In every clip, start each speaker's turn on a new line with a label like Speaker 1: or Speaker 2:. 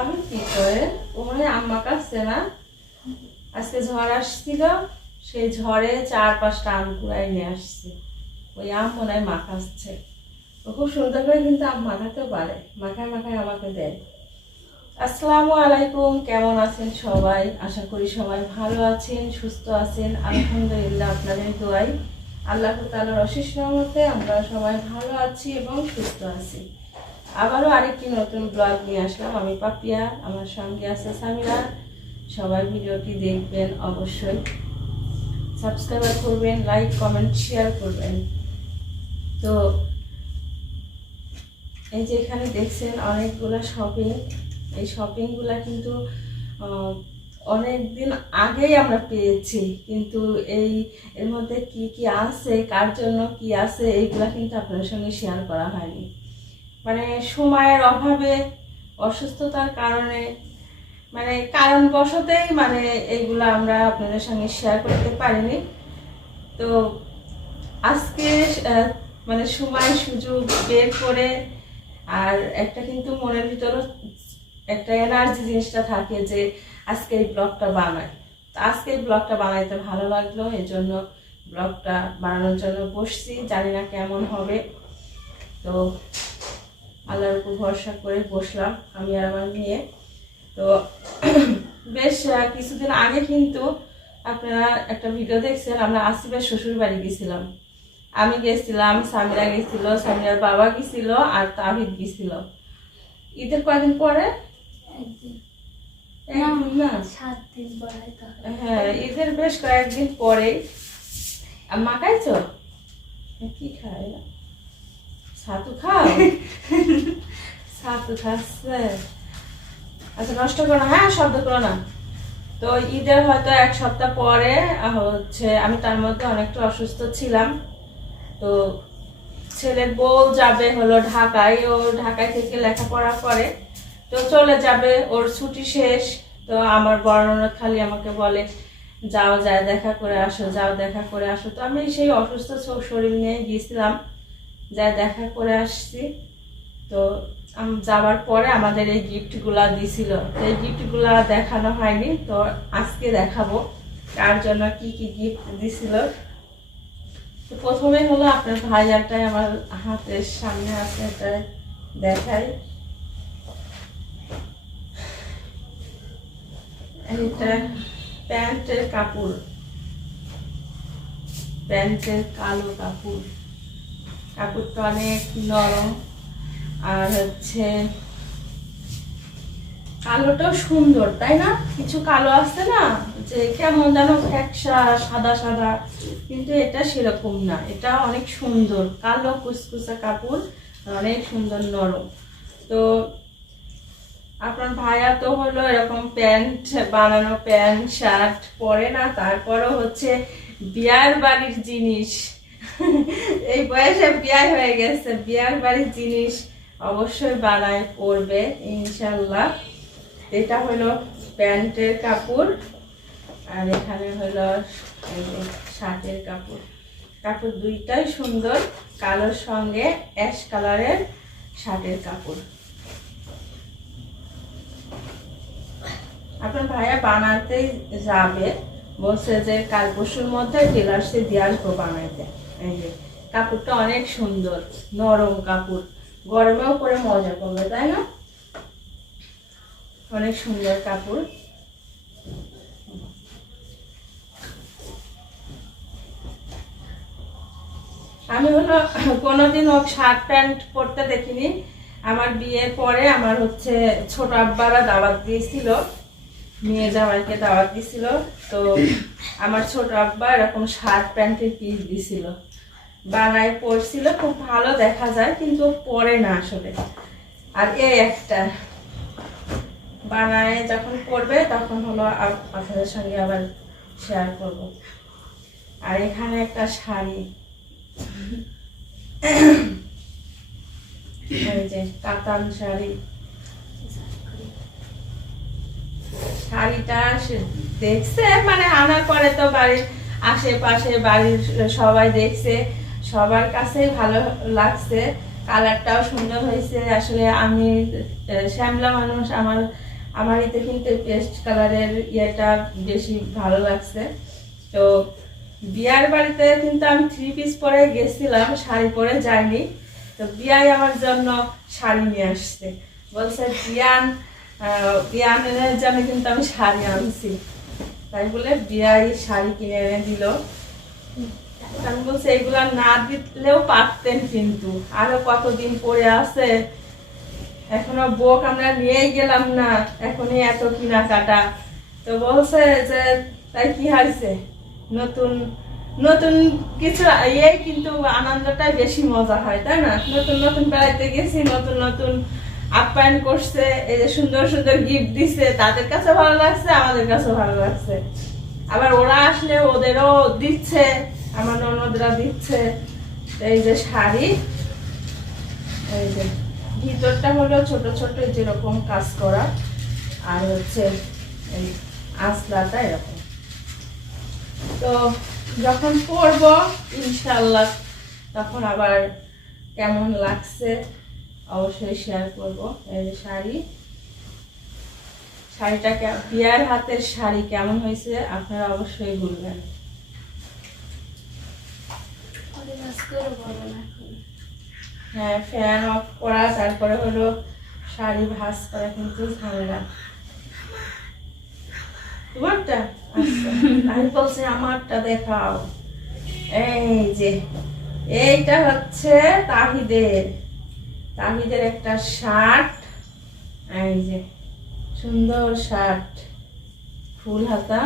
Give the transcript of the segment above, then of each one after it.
Speaker 1: আমি কি করে? ও মনে হয় আম্মা কাছে না? আজকে ঝড় আসছিল, সেই ঝড়ে চার পাঁচটা আম কুড়াই নিয়ে আসছে। ওই আম মনে হয় মাখাচ্ছে। ও খুব সুন্দর করে কিন্তু আম মাখাতেও পারে। মাখায় মাখায় আমাকে দেয়। আসসালামু আলাইকুম, কেমন আছেন সবাই? আশা করি সবাই ভালো আছেন, সুস্থ আছেন। আলহামদুলিল্লাহ আপনাদের দোয়াই। আল্লাহ তালার অশেষ রহমতে আমরা সবাই ভালো আছি এবং সুস্থ আছি। আবারও আরেকটি নতুন ব্লগ নিয়ে আসলাম। আমি পাপিয়া, আমার সঙ্গে আছে সামিরা। সবাই ভিডিওটি দেখবেন অবশ্যই। সাবস্ক্রাইবার করবেন লাইক কমেন্ট শেয়ার করবেন। তো এই যে এখানে দেখছেন অনেকগুলা শপিং এই শপিংগুলা কিন্তু অনেক দিন আগেই আমরা পেয়েছি। কিন্তু এই, এর মধ্যে কি কি আছে, কার জন্য কি আছে, এইগুলা কিন্তু আপনার সঙ্গে শেয়ার করা হয়নি। মানে সময়ের অভাবে, অসুস্থতার কারণে মানে কারণ কারণবশতেই মানে এইগুলো আমরা আপনাদের সঙ্গে শেয়ার করতে পারিনি। তো আজকে মানে সময় সুযোগ বের করে আর একটা কিন্তু মনের ভিতরও একটা এনার্জি জিনিসটা থাকে যে আজকে এই ব্লগটা বানাই। তো আজকে এই ব্লগটা বানাইতে ভালো লাগল এই জন্য ব্লগটা বানানোর জন্য বসছি, জানি না কেমন হবে। তো আল্লাহর উপর ভরসা করে বসলাম আমি আর আমার মেয়ে। তো বেশ কিছুদিন আগে কিন্তু আপনারা একটা ভিডিও দেখছেন আমরা আসিফের শ্বশুর বাড়ি গেছিলাম। আমি গেছিলাম সামিরা গেছিল সামিরার বাবা গেছিল আর তাহিদ গেছিল। ঈদের কয়দিন পরে? হ্যাঁ ঈদের বেশ কয়েকদিন পরে আর মা খাইছো কি খায়? খাও খাচ্ছে আচ্ছা নষ্ট করো হ্যাঁ শব্দ করো না। তো ঈদের হয়তো এক সপ্তাহ পরে হচ্ছে আমি তার মধ্যে অনেকটা অসুস্থ ছিলাম। তো ছেলের বউ যাবে হলো ঢাকায়। ও ঢাকায় থেকে লেখাপড়া করে। তো চলে যাবে। ওর ছুটি শেষ। তো আমার বর্ণনা খালি আমাকে বলে, যাও, যায়, দেখা করে আসো, যাও, দেখা করে আসো। তো আমি সেই অসুস্থ শরীর নিয়ে গিয়েছিলাম। যা দেখা করে আসছি। তো যাওয়ার পরে আমাদের এই গিফটগুলা দিছিল। তো এই গিফটগুলা দেখানো হয়নি। তো আজকে দেখাবো কার জন্য কি কি গিফট দিছিল। তো প্রথমে হলো আপনার ভাইজারটাই আমার হাতের সামনে আছে, এটা দেখাই। এটা প্যান্টের কাপড়। প্যান্টের কালো কাপড়। কাপড়টা অনেক নরম। আর হচ্ছে, কালোটাও সুন্দর, তাই না? কিছু কালো আসছে না? যে কেমন যেন ফ্যাকসা, সাদা সাদা। কিন্তু এটা সেরকম না। এটা অনেক সুন্দর। কালো কুচকুচা কাপড়, অনেক সুন্দর নরম। তো আপনার ভাইয়া তো হলো এরকম প্যান্ট, বানানো প্যান্ট, শার্ট পরে না, তারপরও হচ্ছে বিয়ার বাড়ির জিনিস। এই বয়সে বিয়ে হয়ে গেছে। বিয়ার বাড়ির জিনিস অবশ্যই বানায় পরবে, ইনশাল্লাহ। এটা হলো প্যান্টের কাপড়, আর এখানে হলো শার্টের কাপড়। কাপড় দুইটাই সুন্দর, কালোর সঙ্গে অ্যাশ কালারের শার্টের কাপড়। আপনার ভাইয়া বানাতেই যাবে, বলছে যে কাল পরশুর মধ্যে টেলার্সে দিয়ে আসব বানাইতে। কাপড়টা অনেক সুন্দর, নরম কাপড়। গরমেও পরে মজা করবে, তাই না? অনেক সুন্দর কাপড়। আমি হলো, কোনোদিন ও শার্ট প্যান্ট পরতে দেখিনি। আমার বিয়ের পরে আমার হচ্ছে ছোট আব্বারা দাওয়াত দিয়েছিল। মেয়ে জামাইকে দাওয়াত দিছিল। তো আমার ছোট আব্বা এরকম শার্ট প্যান্টের পিস দিছিল। বানায় পরছিল, খুব ভালো দেখা যায়, কিন্তু পরে না আসলে। আর এই একটা। বানায় যখন পরবে, তখন হলো আপ- আপনাদের সঙ্গে আবার শেয়ার করব। আর এখানে একটা শাড়ি। কাতান শাড়ি। শাড়িটা দেখছে মানে আনার পরে তো বাড়ির আশেপাশে বাড়ির সবাই দেখছে, সবার কাছে ভালো লাগছে, কালারটাও সুন্দর হয়েছে। আসলে আমি শ্যামলা মানুষ, আমার আমার এতে কিন্তু পেস্ট কালারের ইয়েটা বেশি ভালো লাগছে। তো বিয়ার বাড়িতে কিন্তু আমি থ্রি পিস পরে গেছিলাম, শাড়ি পরে যাইনি। তো বিয়াই আমার জন্য শাড়ি নিয়ে আসছে। বলছে বিয়ান কিন্তু আমি শাড়ি আনছি। তাই বলে বিয়াই শাড়ি কিনে এনে দিল। আমি এগুলা না দিলেও পারতেন কিন্তু। আরও কতদিন পরে আছে? এখনও বোক আমরা নিয়েই গেলাম না। এখনই এত কেনাকাটা। তো বলছে যে, তাই কি হয়েছে? নতুন নতুন কিছু ইয়ে কিন্তু আনন্দটাই বেশি মজা হয়, তাই না? নতুন নতুন বেড়াইতে গেছি, নতুন নতুন আপ্যায়ন করছে, এই যে সুন্দর সুন্দর গিফট দিছে, তাদের কাছে ভালো লাগছে, আমাদের কাছে ভালো লাগছে। আবার ওরা আসলে ওদেরও দিচ্ছে, আমার ননদরা দিচ্ছে। এই যে শাড়ি, এই যে ভিতরটা হলো ছোট ছোট যেরকম কাজ করা, আর হচ্ছে এই আসলাটা এরকম। তো যখন পরব ইনশাল্লাহ তখন আবার কেমন লাগছে অবশ্যই শেয়ার করব। এই যে শাড়ি। শাড়িটা বিয়ার হাতের শাড়ি কেমন হয়েছে আপনারা অবশ্যই বলবেন। হ্যাঁ ফ্যান অফ করা তারপরে হলো শাড়ি ভাঁজ করা কিন্তু ঝামেলা। তোমারটা? আচ্ছা আমি বলছি আমারটা দেখাও। এই যে এইটা হচ্ছে তাহিদের। তাহিদের একটা শার্ট। এই যে, সুন্দর শার্ট, ফুল হাতা,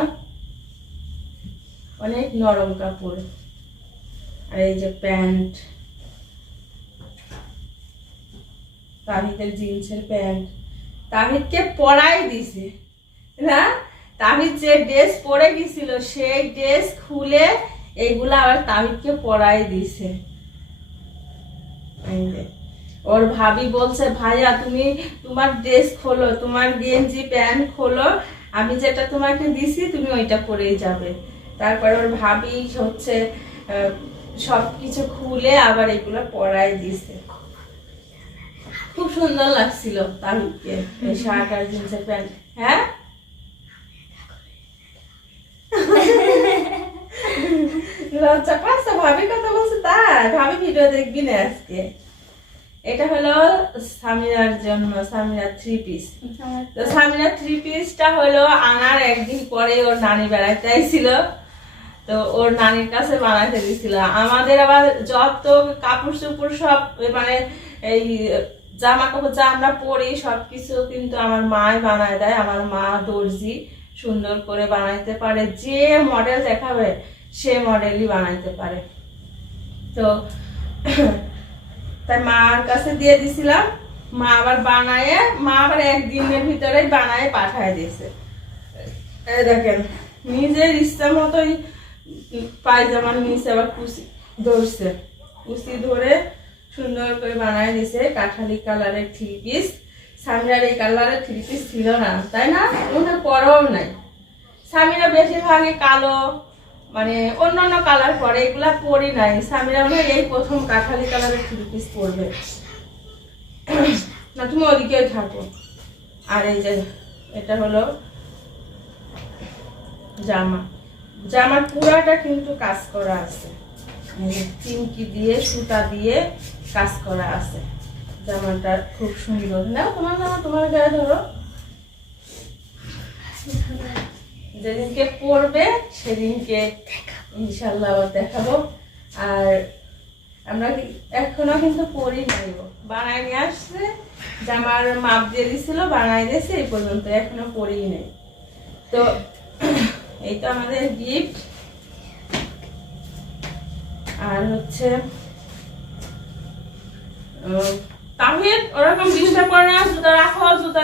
Speaker 1: অনেক নরম কাপড়। আর এই যে প্যান্ট, তাহিদের জিন্সের প্যান্ট। তাহিদকে পরাই দিছে। না, তাহিদ যে ড্রেস পরে গেছিল, সেই ড্রেস খুলে এইগুলো আবার তাহিদকে পরাই দিছে। এই। ওর ভাবি বলছে, ভাইয়া, তুমি তোমার ড্রেস খোলো, তোমার গেঞ্জি, প্যান্ট খোলো, আমি যেটা তোমাকে দিছি, তুমি ওইটা পরেই যাবে। তারপর ওর ভাবি হচ্ছে সব কিছু খুলে আবার এগুলো পরাই দিছে। খুব সুন্দর লাগছিল তাহিদকে এই শার্ট আর জিন্সের প্যান্ট। হ্যাঁ? লজ্জা পাচ্ছে, ভাবি কথা বলছে তাই, ভাবি ভিডিও দেখবি না আজকে। এটা হলো সামিরার জন্য সামিরার থ্রি পিস তো সামিরা থ্রি পিসটা হলো আনার একদিন পরে ওর নানি বেড়াতে আইছিল। তো ওর নানির কাছে বানাইতে দিছিল। আমাদের আবার যত কাপড় চোপড় সব মানে এই জামা কাপড় যা আমরা পরি সবকিছু কিন্তু আমার মাই বানায় দেয়। আমার মা দর্জি সুন্দর করে বানাইতে পারে। যে মডেল দেখাবে সে মডেলই বানাইতে পারে। তো তাই মার কাছে দিয়ে দিছিলাম। মা আবার বানায়, মা আবার একদিনের ভিতরেই বানায় পাঠায় দিয়েছে। দেখেন, নিজের ইচ্ছা মতোই পায়জামার নিচে আবার কুচি ধরছে। কুচি ধরে সুন্দর করে বানায় দিছে কাঠালি কালারের থ্রি পিস সামনের এই কালারের থ্রি পিস ছিল না, তাই না? ওটা পরেও নাই। স্বামীরা বেশিরভাগই কালো মানে অন্যান্য কালার পরে, এগুলা পরি নাই। স্বামীরা মনে এই প্রথম কাঠালি কালারের থ্রি পিস পরবে। না, তুমি ওদিকে থাকো। আর এই যে, এটা হলো জামা। জামার পুরাটা কিন্তু কাজ করা আছে। চিমকি দিয়ে, সুতা দিয়ে কাজ করা আছে। জামাটা খুব সুন্দর। না তোমার জামা, তোমার গায়ে ধরো। যেদিনকে পরবে সেদিনকে ইনশাল্লাহ আবার দেখাবো। আর আমরা এখনও কিন্তু পরি নাই। বানায় নিয়ে আসছে। জামার মাপ দিয়ে দিছিল, বানাই দিয়েছে, এই পর্যন্ত এখনও পরি নাই। তো এই তো আমাদের গিফট আর হচ্ছে তাহির ওরকম ডিস্টার্ব করে না, জুতা রাখো, জুতা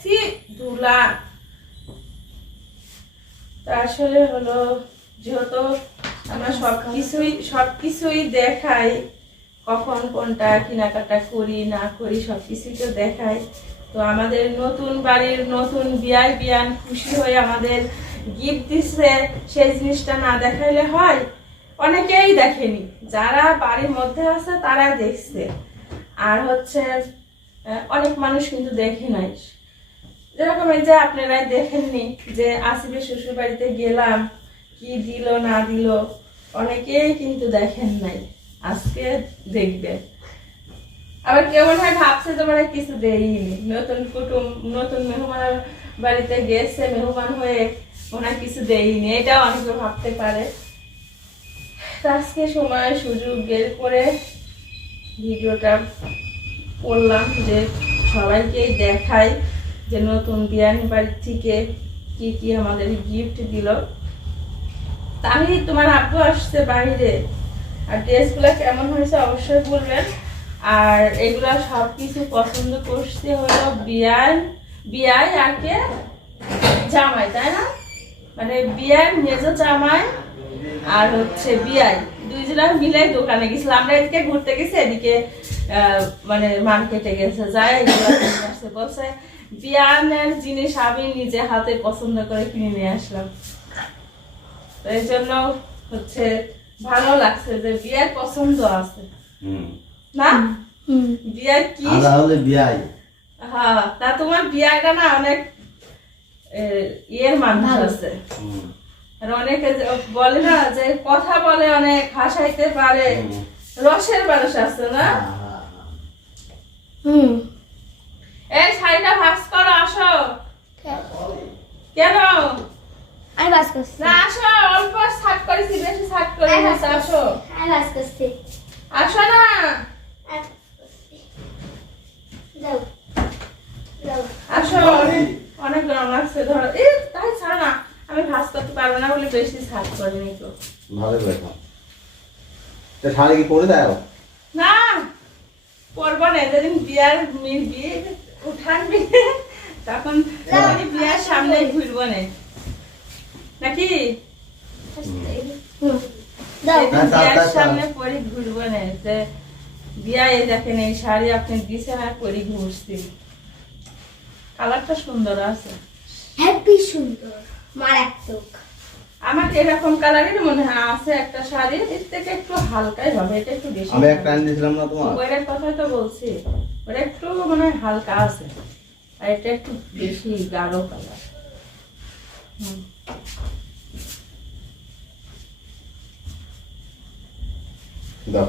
Speaker 1: সি ধুলা তো আসলে হলো, যেহেতু আমরা সবকিছুই সবকিছুই দেখাই, কখন কোনটা কেনাকাটা করি, না করি, সবকিছুই তো দেখাই। তো আমাদের নতুন বাড়ির নতুন বিয়াই বিয়ান খুশি হয়ে আমাদের গিফট দিচ্ছে সেই জিনিসটা না দেখাইলে হয়, অনেকেই দেখেনি। যারা বাড়ির মধ্যে আছে তারা দেখছে। আর হচ্ছে অনেক মানুষ কিন্তু দেখে নাই। যেরকম এই যে আপনারাই দেখেননি যে আসিফের শ্বশুর বাড়িতে গেলাম, কি দিল, না দিল, অনেকেই কিন্তু দেখেন নাই। আজকে দেখবে। আবার কেউ মনে হয় ভাবছে যে মানে কিছু দেয়নি। নতুন কুটুম, নতুন মেহমান বাড়িতে গেছে, মেহমান হয়ে ওনার কিছু দেয়নি। এটাও অনেকে ভাবতে পারে। আজকে সময়, সুযোগ বের করে ভিডিওটা করলাম যে সবাইকেই দেখাই। যে নতুন বিয়ানি বাড়ি থেকে কি কি আমাদের গিফট দিল। তাহি তোমার আব্বু আসছে বাইরে। আর ড্রেসগুলো কেমন হয়েছে অবশ্যই বলবেন। আর এগুলা সব কিছু পছন্দ করছে হলো বিয়ান, বিয়াই আর কে? জামাই, তাই না? মানে বিয়ার মেজো জামাই আর হচ্ছে বিয়াই। দুইজনা মিলে দোকানে গেছিলাম। আমরা এদিকে ঘুরতে গেছি, এদিকে মানে মার্কেটে গেছে। কিনে বলছে বিয়ানের জিনিস আমি নিজে হাতে পছন্দ করে কিনে নিয়ে আসলাম। তো এই জন্য হচ্ছে ভালো লাগছে যে বিয়ার পছন্দ আছে। না? বিয়ার কি?
Speaker 2: আদা হলে বিয়াই।
Speaker 1: হ্যাঁ তা তোমার বিয়াটা না অনেক ইয়ের মানুষ আছে। আর অনেকে বলে না যে কথা বলে অনেক হাসাইতে পারে। রসের মানুষ আছে না?
Speaker 3: হুম।
Speaker 1: এই শাড়িটা ভাস করো আসো। কেন?
Speaker 3: আমি বাস করছি।
Speaker 1: না আসো অল্প শার্ট করেছি বেশি শার্ট করে আসো।
Speaker 3: আমি বাস করছি।
Speaker 1: আসো না।
Speaker 3: যাও যাও
Speaker 1: আসো অনেক গরম লাগছে ধরো। তাই ছাড়ো না। আমি ভাস করতে পারব না বলে বেশি শার্ট করিনি তো।
Speaker 2: ভালো বেতন তা শাড়ি কি পরে দেয়?
Speaker 1: না করব না যেদিন বিয়ার বিয়ে উঠান বিয়ে তখন আমি সামনে ঘুরবো না। নাকি?
Speaker 3: হুম দাও।
Speaker 1: যেদিন
Speaker 2: হ্যাঁ, তা-
Speaker 1: বিয়ার
Speaker 2: তা- তা-
Speaker 1: সামনে পরে ঘুরবো না। যে বিয়ায় দেখেন এই শাড়ি আপনি দিছেন আর পরে ঘুরছি। কালারটা সুন্দর আছে।
Speaker 3: হ্যাপি সুন্দর। মারাত্মক
Speaker 1: আমার এরকম কালারের মনে হয় আছে একটা শাড়ি এর থেকে একটু হালকাই হবে এটা একটু বেশি
Speaker 2: আমি একটা না তোমার?
Speaker 1: ওইটার কথাই তো বলছি। ওটা একটু মনে হালকা আছে। আর এটা একটু বেশি গাঢ় কালার
Speaker 2: দাও।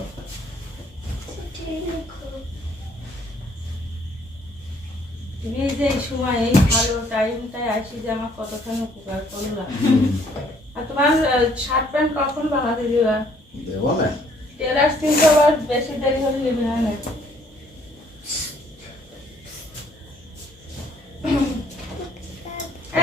Speaker 1: তুমি এই যে সময় এই ভালো টাইমটায় আসি যে আমার কতখানি উপকার করলাম আর তোমার শার্ট প্যান্ট কখন বানাতে দিবা
Speaker 2: দেবো না।
Speaker 1: টেলার কিন্তু আবার বেশি দেরি হলে নেবে না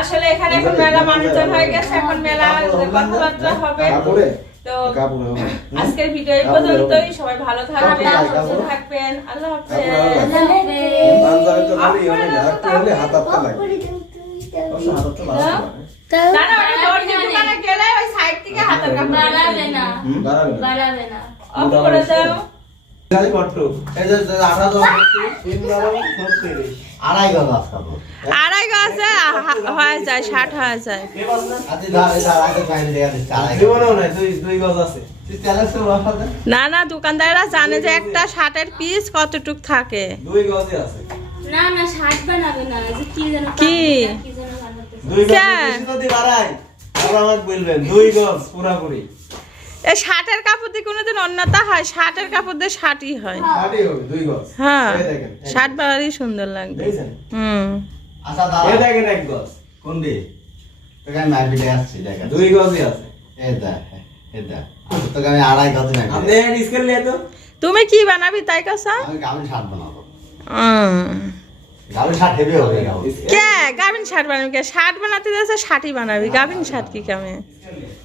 Speaker 1: আসলে এখানে এখন মেলা মানুষজন হয়ে গেছে এখন মেলা কথাবার্তা হবে। তো
Speaker 2: কাপড়ে হবে। হুম?
Speaker 1: আজকের ভিডিও এই পর্যন্তই। সবাই ভালো থাকবেন সুস্থ থাকবেন। আল্লাহ হাফেজ?
Speaker 4: দাঁড়াবে না।
Speaker 2: আড়াই
Speaker 1: হয়ে যায় ষাট হয়ে যায়। না না দোকানদাররা জানে যে একটা শার্টের পিস কতটুক থাকে।
Speaker 4: দুই গজই আছে।
Speaker 3: না না শার্ট বানাবে না কি
Speaker 4: দুই গজ আমাকে বলবেন দুই গজ পুরাপুরি।
Speaker 1: এই শার্টের কাপড় দিয়ে কোনোদিন অন্যতা হয় শার্টের কাপড় দিয়ে শার্টই হয়।
Speaker 4: ষাটই হবে দুই গজ।
Speaker 1: হ্যাঁ শার্ট বাড়ারই সুন্দর লাগবে। হুম।
Speaker 2: আচ্ছা
Speaker 4: এই দেখেন এক গজ
Speaker 2: কোন দি তোকে আমি মাইপিলে আসছি দেখা
Speaker 4: দুই গজই আছে।
Speaker 2: এই দেখ এই দেখ। তোকে আমি আড়াই গজ নাই
Speaker 4: আপনি স্কেল নিয়ে তো।
Speaker 1: তুমি কি বানাবি তাই কথা
Speaker 2: আমি গামিন শার্ট বানাবো।
Speaker 1: উম।
Speaker 2: শার্ট হেভি হবে
Speaker 1: কে? গাভিন শার্ট বানাবি কে? শার্ট বানাতে যাচ্ছে শার্টই বানাবি। গাভিন শার্ট কি কামে?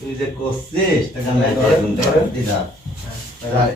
Speaker 2: তুই যে করছিস টাকা